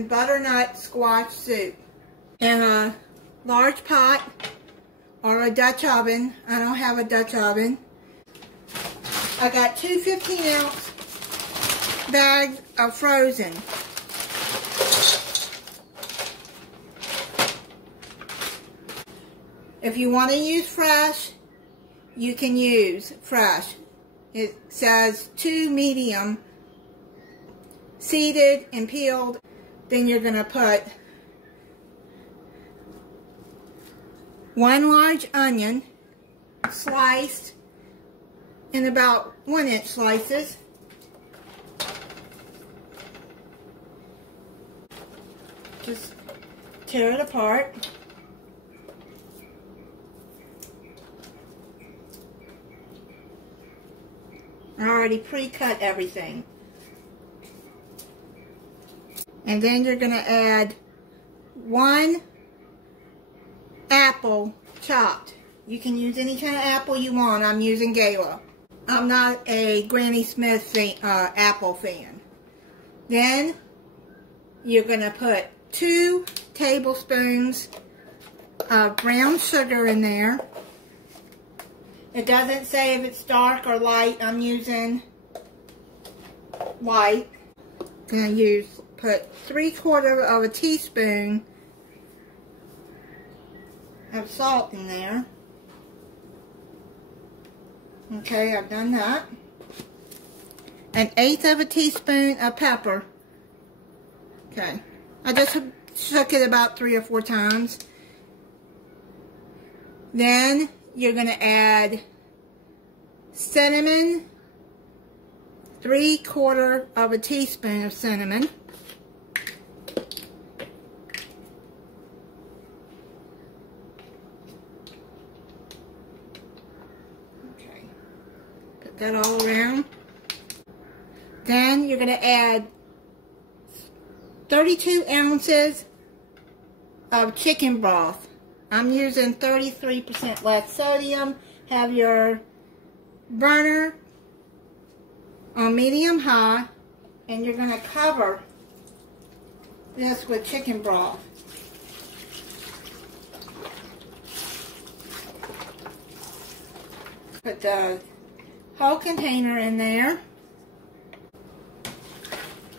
making butternut squash soup. In a large pot or a Dutch oven. I don't have a Dutch oven. I got two 15-ounce bags of frozen. If you want to use fresh, you can use fresh. It says 2 medium, seeded and peeled. Then you're going to put 1 large onion, sliced in about 1-inch slices. Just tear it apart. I already pre-cut everything. And then you're going to add 1 apple chopped. You can use any kind of apple you want. I'm using Gala. I'm not a Granny Smith apple fan. Then you're going to put 2 tablespoons of brown sugar in there. It doesn't say if it's dark or light. I'm using white. I'm going to put 3/4 of a teaspoon of salt in there. Okay, I've done that. 1/8 of a teaspoon of pepper. Okay, I just shook it about 3 or 4 times. Then you're going to add cinnamon, 3/4 of a teaspoon of cinnamon. Okay, put that all around. Then you're going to add 32 ounces of chicken broth. I'm using 33% less sodium. Have your burner on medium-high, and you're going to cover this with chicken broth. Put the whole container in there.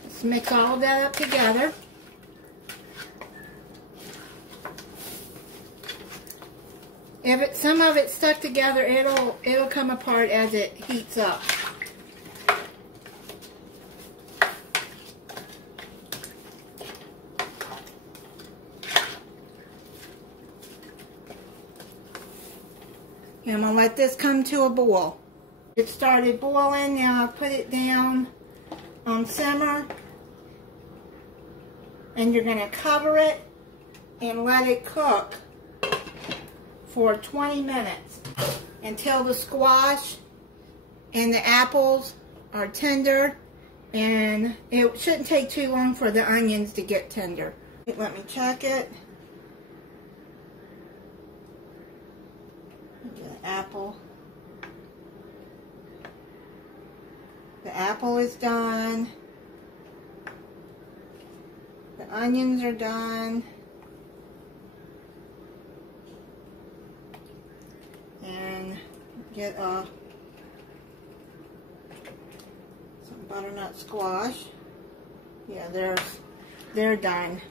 Let's mix all that up together. If some of it's stuck together, it'll come apart as it heats up. And I'm going to let this come to a boil. It started boiling. Now I put it down on simmer. And you're going to cover it and let it cook for 20 minutes until the squash and the apples are tender, and it shouldn't take too long for the onions to get tender. Let me check it. The apple. The apple is done. The onions are done. And get some butternut squash. Yeah, they're done.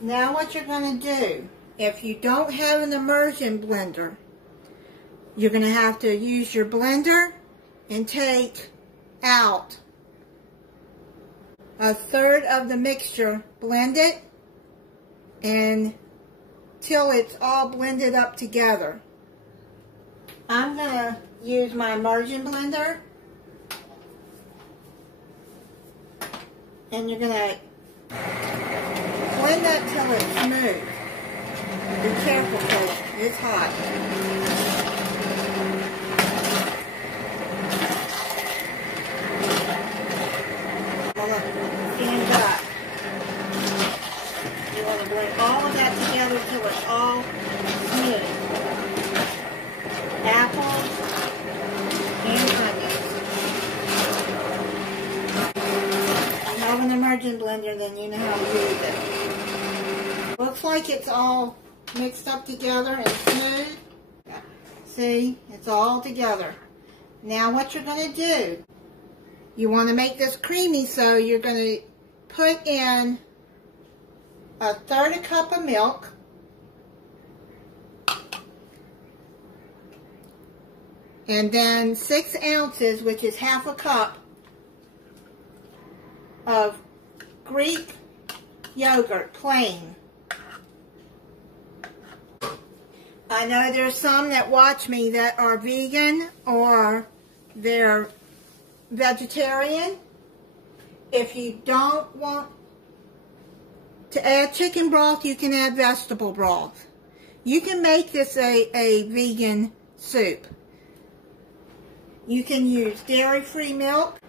Now what you're going to do, if you don't have an immersion blender, you're going to have to use your blender and take out 1/3 of the mixture, blend it, and till it's all blended up together. I'm going to use my immersion blender, and you're going to blend that till it's smooth. Be careful because it's hot. Stand up. You want to blend all of that together till it's all smooth. Apples and onions. I have an immersion blender, then you know how to use it. Looks like it's all mixed up together and smooth. See, it's all together. Now what you're going to do, you want to make this creamy, so you're going to put in 1/3 cup of milk, and then 6 ounces, which is 1/2 cup, of Greek yogurt, plain. I know there's some that watch me that are vegan or they're vegetarian. If you don't want to add chicken broth, you can add vegetable broth. You can make this a vegan soup. You can use dairy-free milk,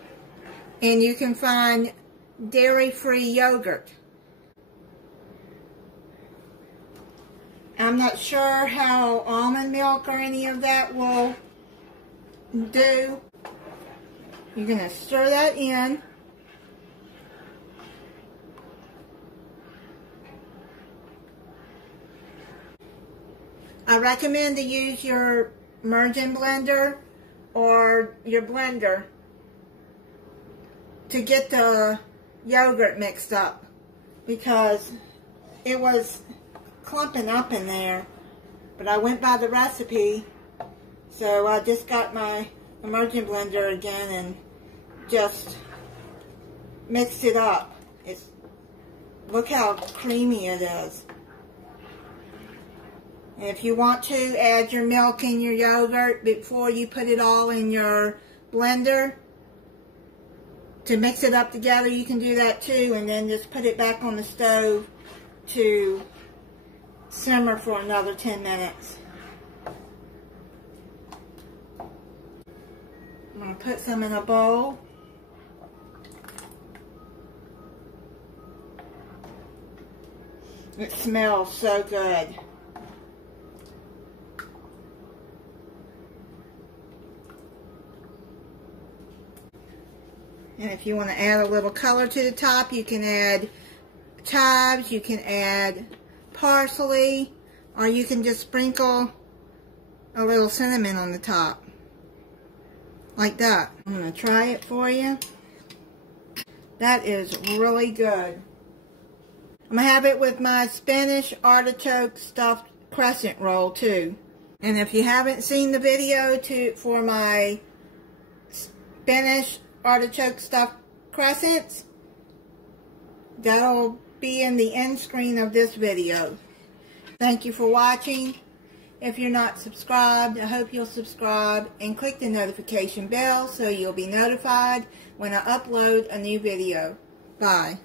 and you can find dairy-free yogurt. I'm not sure how almond milk or any of that will do. You're going to stir that in. I recommend to use your immersion blender or your blender to get the yogurt mixed up, because it was clumping up in there. But I went by the recipe, so I just got my immersion blender again and just mixed it up. Look how creamy it is. And if you want to add your milk and your yogurt before you put it all in your blender to mix it up together, you can do that too, and then just put it back on the stove to simmer for another 10 minutes. I'm going to put some in a bowl. It smells so good. And if you want to add a little color to the top, you can add chives, you can add parsley, or you can just sprinkle a little cinnamon on the top. Like that. I'm going to try it for you. That is really good. I'm going to have it with my Spanish artichoke stuffed crescent roll too. And if you haven't seen the video for my Spanish artichoke stuffed crescents, that'll be in the end screen of this video. Thank you for watching. If you're not subscribed, I hope you'll subscribe and click the notification bell so you'll be notified when I upload a new video. Bye.